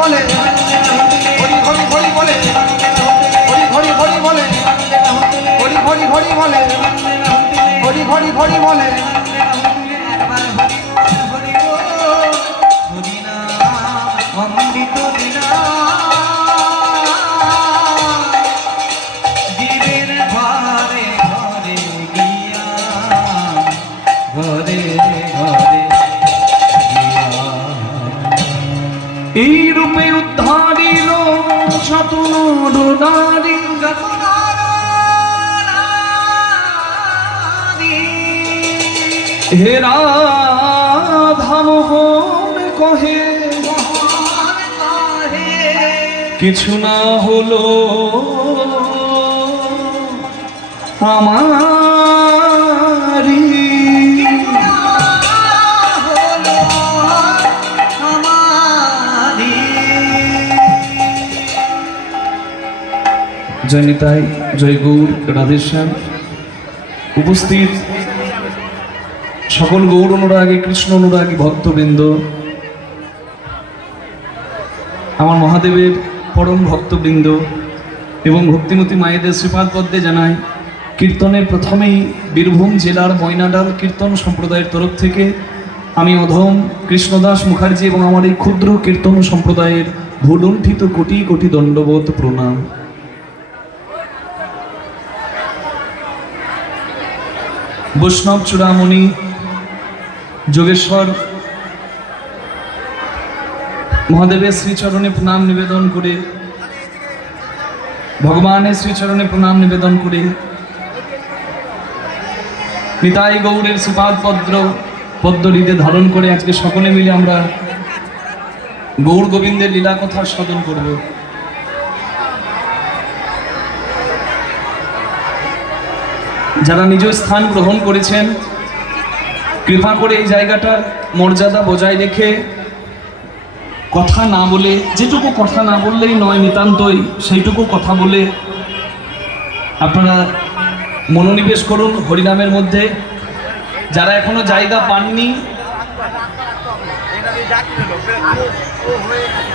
বলে। হরি হরি হরি বলে। হরি হরি হরি বলে। হরি হরি হরি বলে। হরি হরি হরি বলে। চতুর নারী হে রাধামোহন কহে কিছু না হলো। আমারি জয় নিতাই জয় গৌর রাধেশ্যাম উপস্থিত সকল গৌর অনুরাগী, কৃষ্ণ অনুরাগী ভক্তবৃন্দ। আমার মহাদেবের পরম ভক্তবৃন্দ এবং ভক্তিমতী মায়েদের শ্রীপাদ পদ্মে জানাই, কীর্তনের প্রথমেই বীরভূম জেলার ময়নাডাল কীর্তন সম্প্রদায়ের তরফ থেকে আমি অধম কৃষ্ণদাস মুখার্জি এবং আমার এই ক্ষুদ্র কীর্তন সম্প্রদায়ের ভুলুণ্ঠিত কোটি কোটি দণ্ডবোধ প্রণাম। বৈষ্ণব চূড়ামণি, যোগেশ্বর, মহাদেবের শ্রীচরণে প্রণাম নিবেদন করে, ভগবানের শ্রীচরণে প্রণাম নিবেদন করে, নিতাই গৌরের শ্রীপাদ পদ্র পদ্ম হৃদে ধারণ করে আজকে সকলে মিলে আমরা গৌর গোবিন্দের লীলা কথা সদন করব। যারা নিজ স্থান গ্রহণ করেছেন, কৃপা করে এই জায়গাটার মর্যাদা বজায় রেখে কথা না বলে, যেটুকু কথা না বললেই নয় নিতান্তই, সেইটুকু কথা বলে আপনারা মনোনিবেশ করুন হরিনামের মধ্যে। যারা এখনও জায়গা পাননি,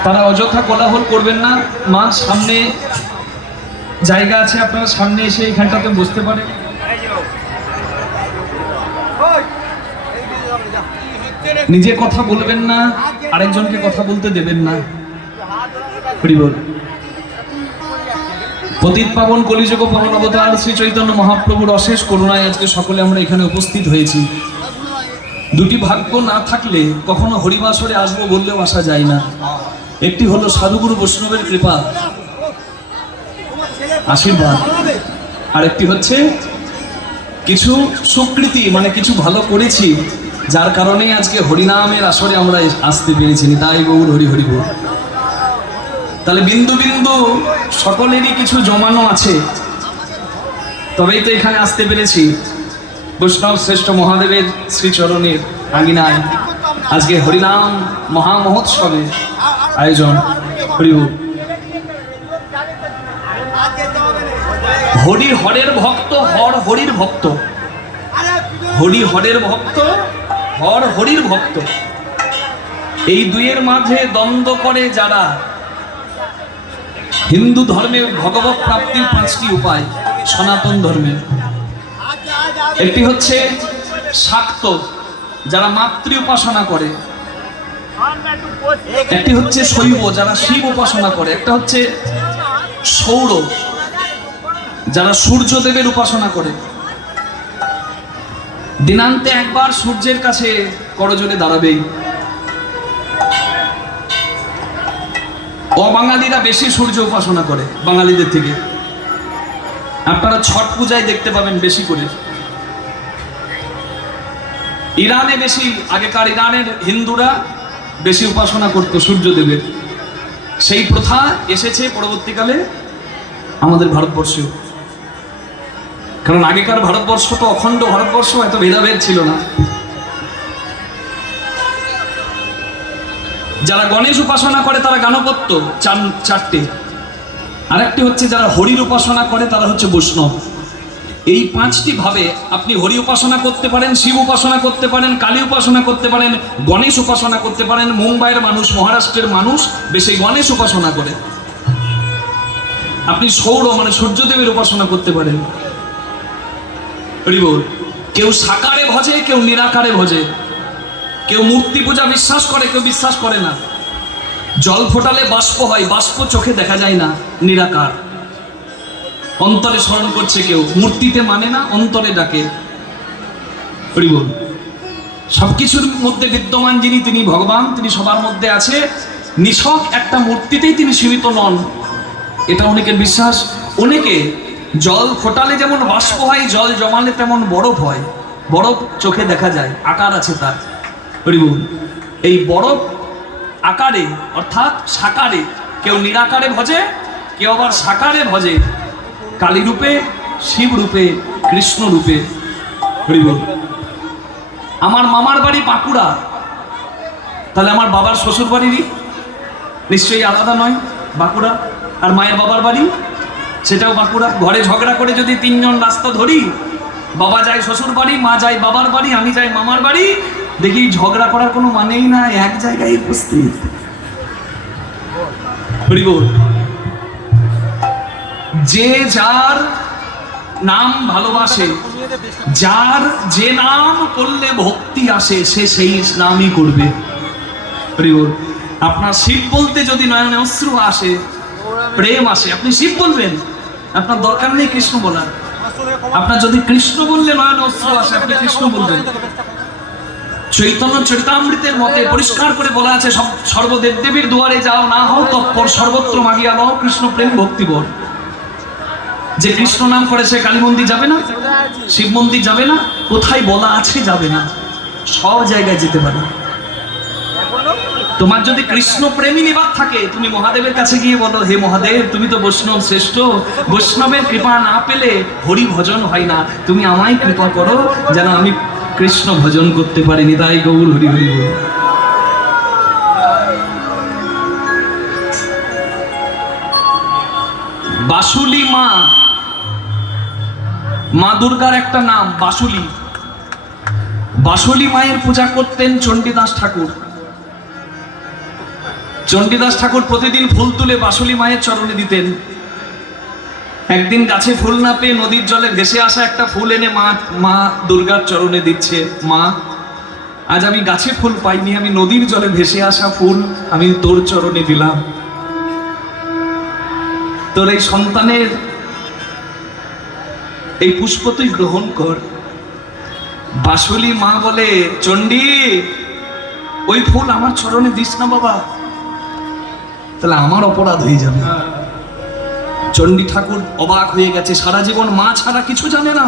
তারা অযথা কোলাহল করবেন না। মা, সামনে জায়গা আছে, আপনারা সামনে এসে এখানটাতে বসতে পারেন। নিজে কথা বলবেন না, আরেকজনকে কথা বলতে দেবেন না। হরি পতিত পাবন, কলিযুগ পাবন অবতার, শ্রী চৈতন্য মহাপ্রভুর অশেষ করুণায় আজকে সকলে আমরা এখানে উপস্থিত হয়েছি। দুটি ভাগ্য না থাকলে কখনো হরিবাসরে আসব বললেও আসা যায় না। একটি হলো সাধুগুরু বৈষ্ণবের কৃপা, আশীর্বাদ। আরেকটি হচ্ছে কিছু সুকৃতি মানে কিছু ভালো করেছি যার কারণেই আজকে হরিনামের আসরে আমরা আসতে পেরেছি তাই গৌর হরি হরি বল। তাহলে বিন্দু বিন্দু সকলেরই কিছু জমানো আছে। তবেই তো এখানে আসতে পেরেছি। বৈষ্ণব শ্রেষ্ঠ মহাদেবের শ্রীচরণের আঙ্গিনায় আজকে হরিনাম মহামহোৎসবে আয়োজন। হরিব হরি হরের ভক্ত, হর হরির ভক্ত। হরি হরের ভক্ত হর হরির ভক্ত। এই দুইয়ের মাঝে দ্বন্দ্ব করে যারা। হিন্দু ধর্মের ভগবত প্রাপ্তির পাঁচটি উপায়, সনাতন ধর্মের একটি হচ্ছে শাক্ত, যারা মাতৃ উপাসনা করে। একটি হচ্ছে শৈব, যারা শিব উপাসনা করে। একটা হচ্ছে সৌর, যারা সূর্যদেবের উপাসনা করে। দিনান্তে একবার সূর্যের কাছে করজোরে দাঁড়াবেই। অবাঙালিরা বেশি সূর্য উপাসনা করে, বাঙালিদের থেকে। আপনারা ছট পূজায় দেখতে পাবেন বেশি করে। ইরানে বেশি, আগেকার ইরানের হিন্দুরা বেশি উপাসনা করত সূর্যদেবের। সেই প্রথা এসেছে পরবর্তীকালে আমাদের ভারতবর্ষেও। কারণ আগেকার ভারতবর্ষ তো অখণ্ড ভারতবর্ষ, এত ভেদাভেদ ছিল না। যারা গণেশ উপাসনা করে, তারা গানপত্য চার চারটে। আরেকটি হচ্ছে যারা হরির উপাসনা করে, তারা হচ্ছে বৈষ্ণব। এই পাঁচটি ভাবে আপনি হরি উপাসনা করতে পারেন, শিব উপাসনা করতে পারেন, কালী উপাসনা করতে পারেন, গণেশ উপাসনা করতে পারেন, মুম্বাইয়ের মানুষ, মহারাষ্ট্রের মানুষ, বেশি গণেশ উপাসনা করে। আপনি সৌর মানে সূর্যদেবের উপাসনা করতে পারেন। বল কেউ সাকারে ভজে, কেউ নিরাকারে ভজে। কেউ মূর্তি পূজা বিশ্বাস করে, কেউ বিশ্বাস করে না। জল ফোটালে বাষ্প হয়, বাষ্প চোখে দেখা যায় না, নিরাকার। অন্তরে স্মরণ করছে কেউ, মূর্তিতে মানে না, অন্তরে ডাকে। বল সবকিছুর মধ্যে বিদ্যমান যিনি, তিনি ভগবান, তিনি সবার মধ্যে আছে। নিছক একটা মূর্তিতেই তিনি সীমিত নন। এটা অনেকের বিশ্বাস, অনেকে জল ফোটালে যেমন বাষ্প হয়, জল জমালে তেমন বরফ হয়। বরফ চোখে দেখা যায়, আকার আছে তার। হরিবুল এই বরফ আকারে, অর্থাৎ সাকারে, কেউ নিরাকারে ভজে, কেউ আবার সাকারে ভজে। কালী রূপে শিব রূপে কৃষ্ণ রূপে হরিবুল আমার মামার বাড়ি বাঁকুড়া। তাহলে আমার বাবার শ্বশুর বাড়িরই নিশ্চয়ই আলাদা নয়, বাঁকুড়া। আর মায়ের বাবার বাড়ি? সেটাও বাঁকুড়া। ঘরে ঝগড়া করে যদি তিনজন রাস্তা ধরি, বাবা যায় শ্বশুর বাড়ি, মা যায় বাবার বাড়ি, আমি যাই মামার বাড়ি, দেখি ঝগড়া করার কোনো মানেই না এক জায়গায় উপস্থিত। যে যার নাম ভালোবাসে, যার যে নাম করলে ভক্তি আসে, সে সেই নামই করবে। আপনার শিব বলতে যদি নয়নে অশ্রু আসে, প্রেম আসে, আপনি শিব বলবেন? আপনার দরকার নেই কৃষ্ণ বলার। আপনার যদি কৃষ্ণ বললে নয়নে অশ্রু আসে, আপনি কৃষ্ণ বলবেন। চৈতন্য চরিতামৃতের মতে পরিষ্কার করে বলা আছে সর্বদেব দেবীর দুয়ারে যাও, না হও তৎপর, সর্বত্র মাগিয়া লও কৃষ্ণ প্রেম ভক্তিবর যে কৃষ্ণ নাম করে সে কালী মন্দির যাবে না, শিব মন্দির যাবে না, কোথায় বলা আছে যাবে না, সব জায়গায় যেতে পারে। তোমার যদি কৃষ্ণ প্রেমী নিবাদ থাকে, তুমি মহাদেবের কাছে গিয়ে বলো, হে মহাদেব, তুমি তো বৈষ্ণব শ্রেষ্ঠ। বৈষ্ণবের কৃপা না পেলে হরি ভজন হয় না। তুমি আমায় কৃপা করো, যেন আমি কৃষ্ণ ভজন করতে পারিনি তাই গৌর হরি হরি বল। বাসুলি মা মা দুর্গার একটা নাম, বাসুলি। বাসুলি মায়ের পূজা করতেন চণ্ডীদাস ঠাকুর। চণ্ডীদাস ঠাকুর প্রতিদিন ফুল তুলে বাসুলি মায়ের চরণে দিতেন। একদিন গাছে ফুল না পেয়ে নদীর জলে ভেসে আসা একটা ফুল এনে মা মা দুর্গার চরণে দিচ্ছে, মা, আজ আমি গাছে ফুল পাইনি, আমি নদীর জলে ভেসে আসা ফুল আমি তোর চরণে দিলাম। তোর এই সন্তানের এই পুষ্প তুই গ্রহণ কর। বাসুলি মা বলে, চণ্ডী, ওই ফুল আমার চরণে দিস না বাবা। তাহলে আমার অপরাধ হয়ে যাবে। চণ্ডী ঠাকুর অবাক হয়ে গেছে সারা জীবন মা ছাড়া কিছু জানে না।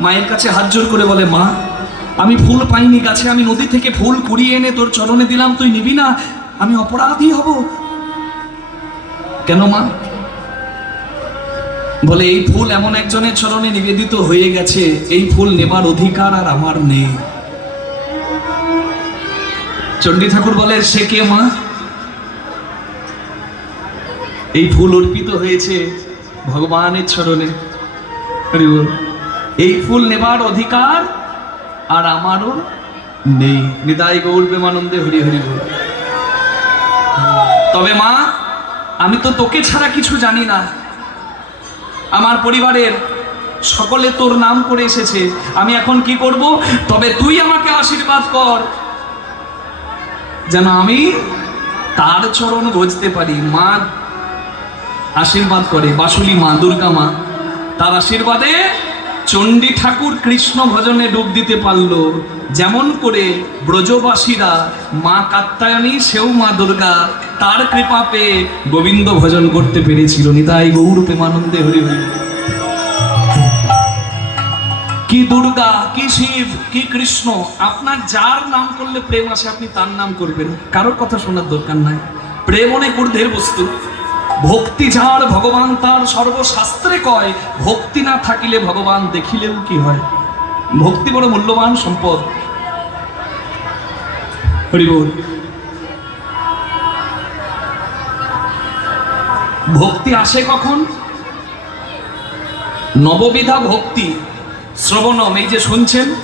মায়ের কাছে হাত জোর করে বলে মা আমি ফুল পাইনি গাছে আমি নদী থেকে ফুল কুড়িয়ে এনে তোর চরণে দিলাম তুই নিবি না আমি অপরাধী হব। কেন মা? বলে এই ফুল এমন একজনের চরণে নিবেদিত হয়ে গেছে এই ফুল নেবার অধিকার আর আমার নেই। চণ্ডী ঠাকুর বলে সে কে মা? এই ফুল অর্পিত হয়েছে ভগবানের চরণে। এই ফুল নেবার অধিকার আর আমারও নেই। নিতাই গৌর প্রেমানন্দে হরি হরি বল। তবে মা, আমি তো তোকে ছাড়া কিছু জানি না। আমার পরিবারের সকলে তোর নাম করে এসেছে। আমি এখন কি করব? তবে তুই আমাকে আশীর্বাদ কর। যেন আমি তার চরণ বুঝতে পারি। মা আশীর্বাদ করে, বাসুলি মা, দুর্গা মা। তার আশীর্বাদে চণ্ডী ঠাকুর কৃষ্ণ ভজনে ডুব দিতে পারল। যেমন করে ব্রজবাসীরা মা কাত্তায়নী সেও মা দুর্গা, তার কৃপা পেয়ে গোবিন্দ ভজন করতে পেরেছিল। নিতাই গৌর প্রেমানন্দে হরি হরি। কি দুর্গা, কি শিব, কি কৃষ্ণ, আপনার যার নাম করলে প্রেম আসে, আপনি তার নাম করবেন। কারোর কথা শোনার দরকার নাই। প্রেম অনেক ঊর্ধ্বের বস্তু। ভক্তি যার, ভগবান তার সর্বশাস্ত্রে কয়, ভক্তি না থাকিলে ভগবান দেখিলেও কি হয়? ভক্তি বড় মূল্যবান সম্পদ। ভক্তি আসে কখন? নববিধা ভক্তি, শ্রবণম, এই যে শুনছেন?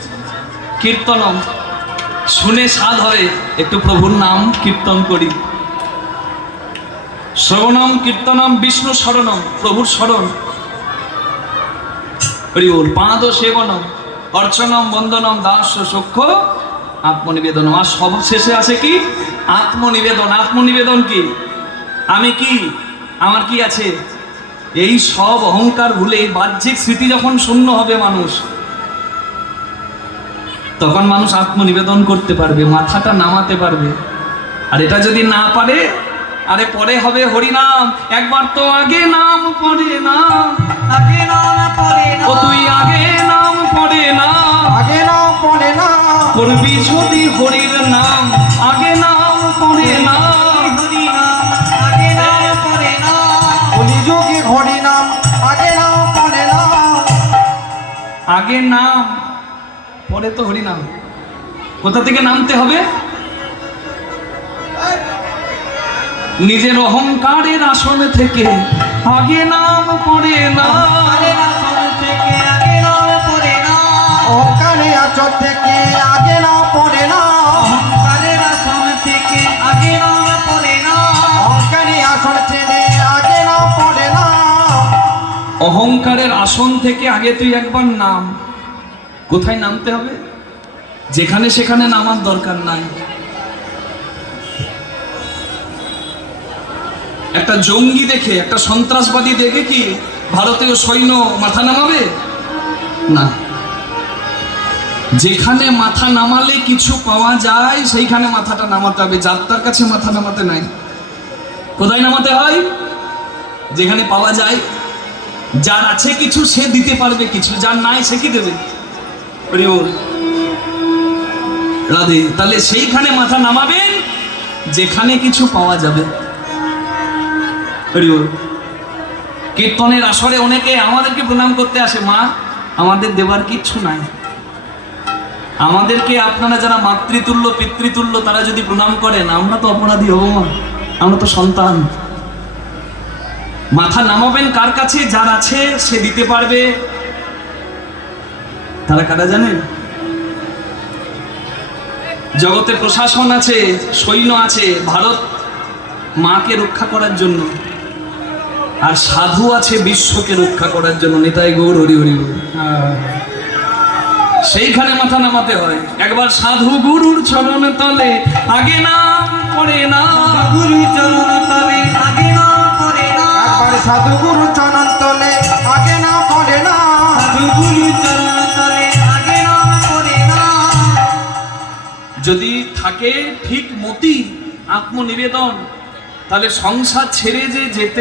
কীর্তনম। শুনে স্বাদ হয় একটু প্রভুর নাম কীর্তন করি। শ্রবণম, কীর্তনম, বিষ্ণু স্মরণম, প্রভুর স্মরণ। হরি বল পাদ সেবনম, অর্চনম, বন্দনম, দাস সক্ষ আত্মনিবেদন আর সব শেষে আছে কি? আত্মনিবেদন। আত্মনিবেদন কি? আমি কি? আমার কি আছে? এই সব অহংকার ভুলে বাহ্যিক স্মৃতি যখন শূন্য হবে মানুষ, তখন মানুষ আত্মনিবেদন করতে পারবে, মাথাটা নামাতে পারবে। আর এটা যদি না পারে আরে পরে হবে হরিনাম একবার তো আগে নাম পড়ে না। আগে নাম পড়ে না। ও তুই আগে নাম পড়ে না। আগে নাও পড়ে না। করবি যদি হরির নাম আগে নাম নাম নাম পড়ে না। আগে নাম পরে তো হরিনাম। কোথা থেকে নামতে হবে? নিজের অহংকারের আসন থেকে আগে নাম না। নাম থেকে আগে নাম পড়ে না। অহংকারে আচর থেকে আগে নাও পড়ে না। অহংকারের আসন থেকে আগে নাম ছেড়ে আগে পড়ে না। অহংকারের আসন থেকে আগে তুই একবার নাম। কোথায় নামতে হবে? যেখানে সেখানে নামার দরকার নাই। একটা জঙ্গি দেখে, একটা সন্ত্রাসবাদী দেখে কি ভারতীয় সৈন্য মাথা নামাবে? না। যেখানে মাথা নামালে কিছু পাওয়া যায়, সেইখানে মাথাটা নামাতে হবে। যাত্রার কাছে মাথা নামাতে নাই। কোথায় নামাতে হয়? যেখানে পাওয়া যায়। যার আছে কিছু, সে দিতে পারবে কিছু। যার নাই, সে কি দেবে। রাধে, তাহলে সেইখানে মাথা নামাবেন, যেখানে কিছু পাওয়া যাবে। কীর্তনের আসরে অনেকে আমাদেরকে প্রণাম করতে আসে, মা, আমাদের দেবার কিচ্ছু নাই। আমাদেরকে আপনারা যারা মাতৃতুল্য, পিতৃতুল্য, তারা যদি প্রণাম করেন, আমরা তো অপরাধী হব, মা। আমরা তো সন্তান। মাথা নামাবেন কার কাছে? যার আছে, সে দিতে পারবে। তারা কারা জানেন জগতে প্রশাসন আছে, সৈন্য আছে, ভারত মাকে রক্ষা করার জন্য। আর সাধু আছে বিশ্বকে রক্ষা করার জন্য নেতাই গৌর হরি হরি। সেইখানে মাথা নামাতে হয় একবার সাধু গুরুর চরণ তলে আগে নাম পড়ে না গুরু চরণ তলে আগে নাম পড়ে না একবার সাধুগুরু চরণ তলে আগে না পড়ে না সাধু গুরু চরণ তলে আগে নাম পড়ে না যদি থাকে ঠিক মতি আত্মনিবেদন তাহলে সংসার ছেড়ে যে যেতে